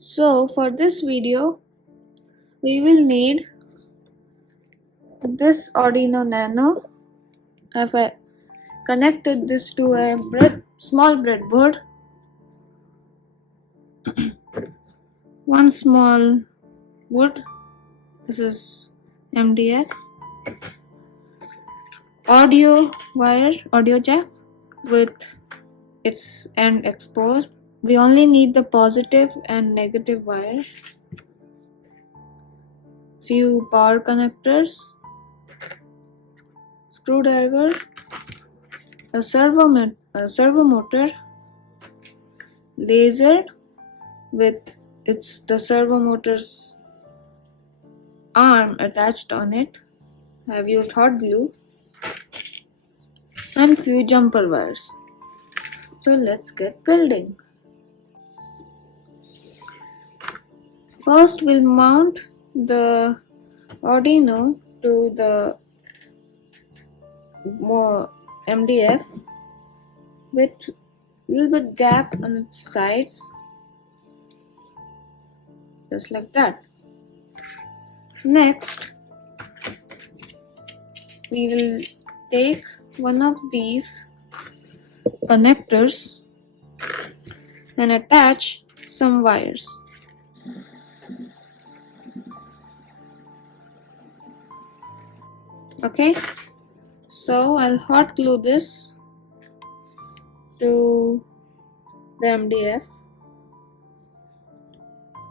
So for this video we will need this Arduino Nano. I've connected this to a small breadboard, one small wood, this is MDF, audio wire, audio jack with its end exposed. We only need the positive and negative wire, few power connectors, screwdriver, a servo motor, laser with the servo motor's arm attached on it. I've used hot glue, and few jumper wires. So let's get building. First we'll mount the Arduino to the MDF with little bit gap on its sides, just like that. Next we will take one of these connectors and attach some wires. Okay, so I'll hot glue this to the MDF,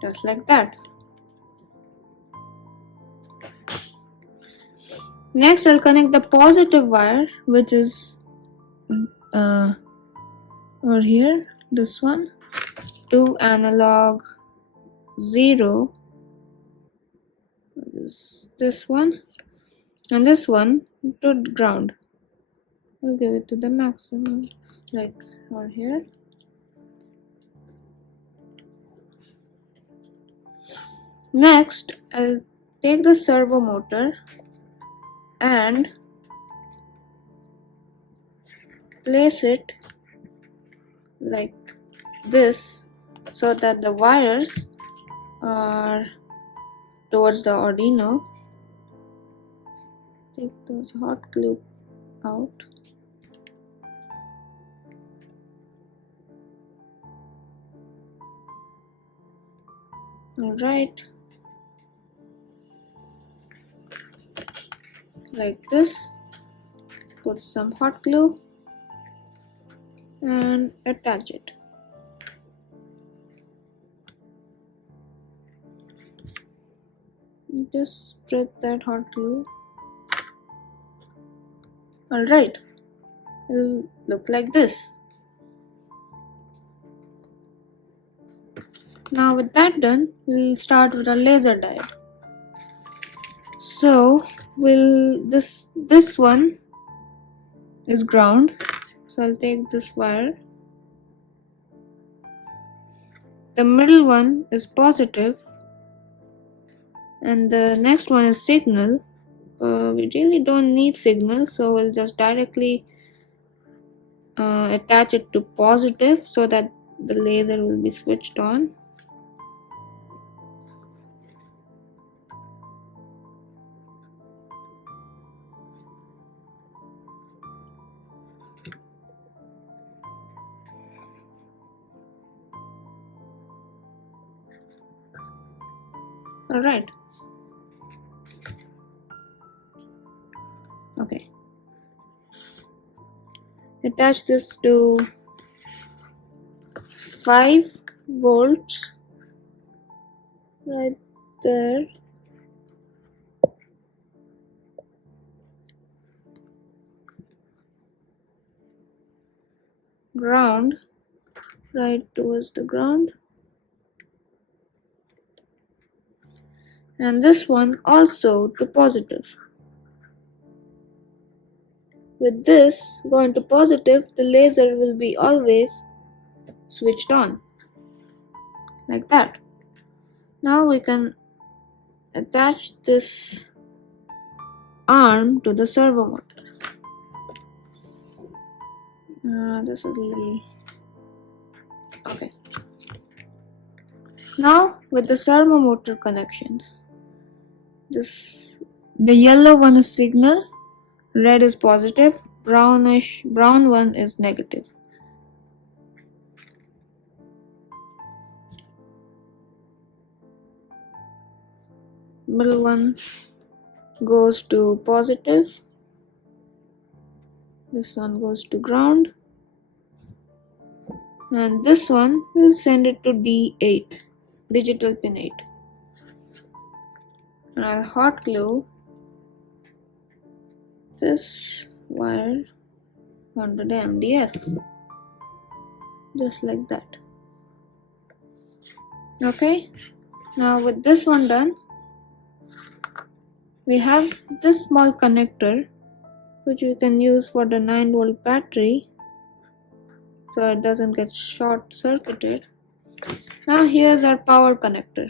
just like that. Next I'll connect the positive wire, which is over here, this one, to analog 0, this one, and this one to ground. I'll give it to the maximum, like over here. Next I'll take the servo motor and place it like this so that the wires are towards the Arduino. Take those hot glue out. Alright, like this. Put some hot glue and attach it. Just spread that hot glue. Alright, it'll look like this. Now with that done, we'll start with a laser diode. So this one is ground, so I'll take this wire. The middle one is positive and the next one is signal. We really don't need signal, so we'll just directly attach it to positive so that the laser will be switched on. Alright. Okay. Attach this to 5 volts right there. Ground right towards the ground. And this one also to positive. With this going to positive, the laser will be always switched on, like that. Now we can attach this arm to the servo motor. This is a little okay. Now with the servo motor connections, the yellow one is signal, red is positive, brown one is negative. Middle one goes to positive, this one goes to ground, and this one will send it to D8, digital pin 8. And I'll hot glue this wire onto the MDF, just like that. Okay, now with this one done, we have this small connector which we can use for the 9-volt battery so it doesn't get short circuited. Now here's our power connector.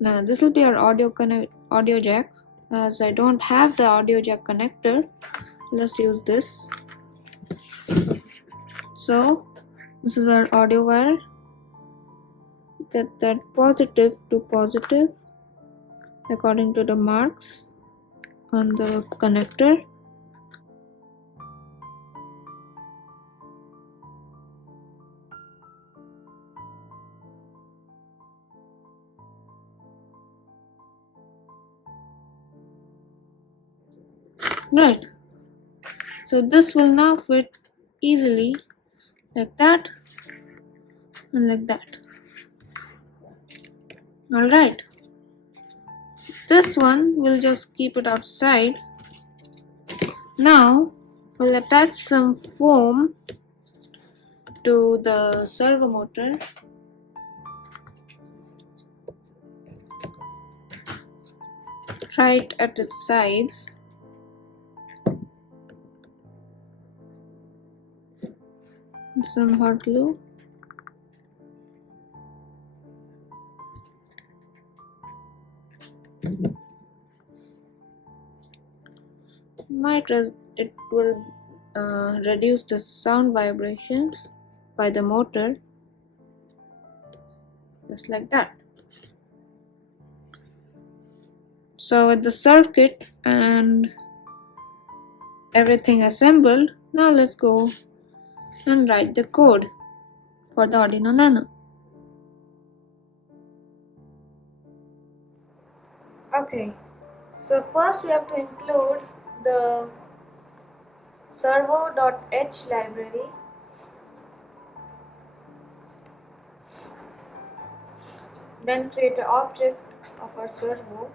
Now this will be our audio jack. As I don't have the audio jack connector, let's use this. So this is our audio wire. Get that positive to positive according to the marks on the connector. Right, so this will now fit easily like that and like that. Alright, this one we'll just keep it outside. Now we'll attach some foam to the servo motor. Right at its sides. Some hot glue. It will reduce the sound vibrations by the motor, just like that. So with the circuit and everything assembled, now let's go and write the code for the Arduino Nano. Okay, so first we have to include the servo.h library. Then create an object of our servo.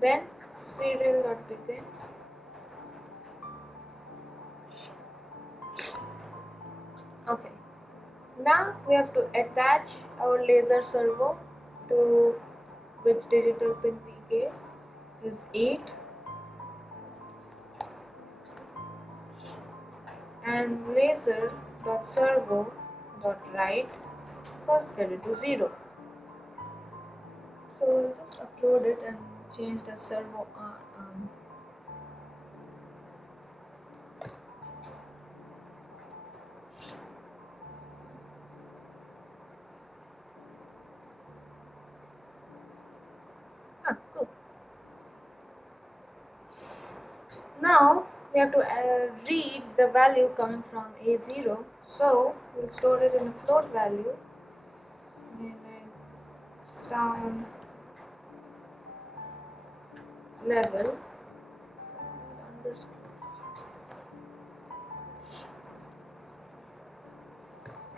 Then serial.begin. Okay, now we have to attach our laser servo, to which digital pin we gave is 8, and laser.servo.write first get it to 0. So we'll just upload it and change the servo arm. Cool. Now we have to read the value coming from A0, so we'll store it in a float value. Name it sound level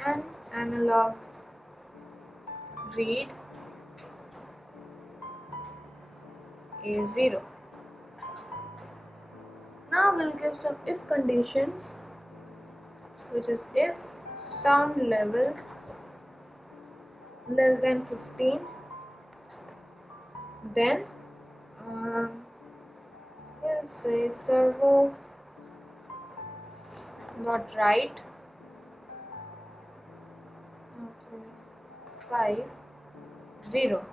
and analog read A0. Now we'll give some if conditions, which is if sound level less than 15, then we'll say servo dot write 5 0.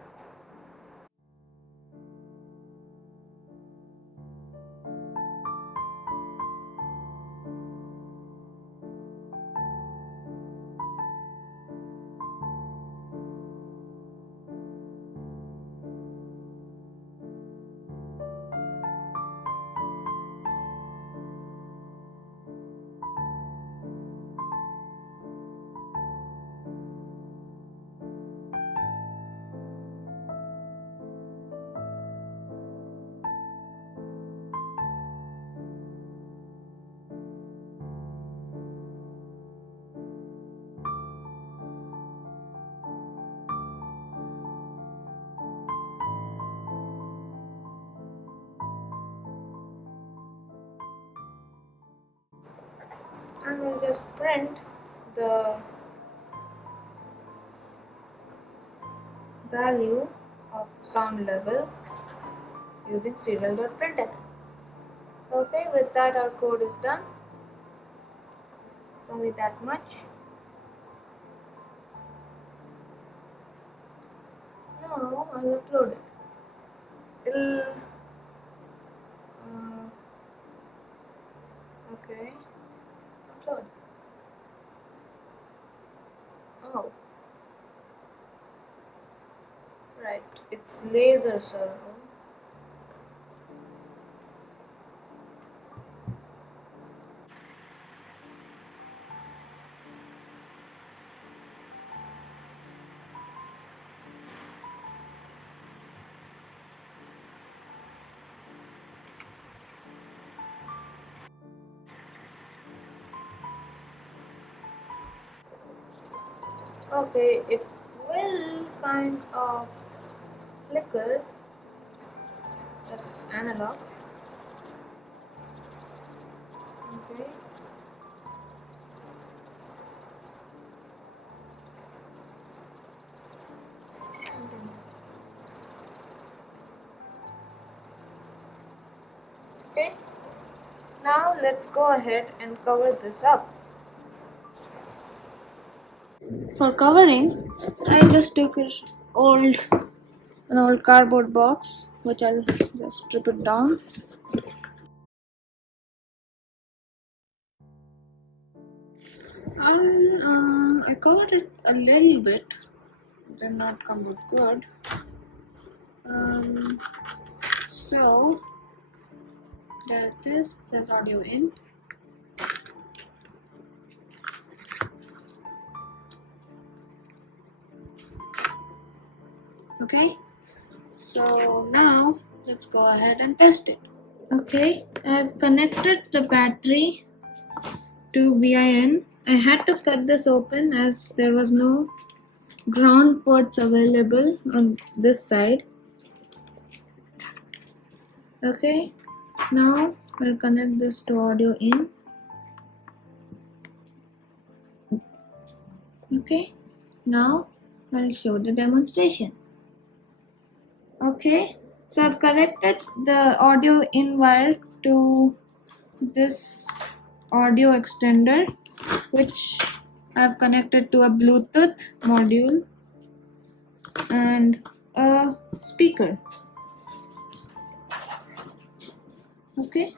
just print the value of sound level using serial.println. Okay, with that our code is done. It's only that much. Now I'll upload it. It'll okay, upload. Oh, right, it's laser servo. Okay, it will kind of flicker. That's analog. Okay. Okay. Now let's go ahead and cover this up. For covering, I just took an old cardboard box, which I'll just strip it down. I covered it a little bit. It did not come out good. So there it is. There's audio in. Okay. So now let's go ahead and test it. Okay, I've connected the battery to VIN. I had to cut this open as there was no ground ports available on this side. Okay, now I'll connect this to audio in. Okay, now I'll show the demonstration. Okay, so I've connected the audio in wire to this audio extender, which I've connected to a Bluetooth module and a speaker. Okay,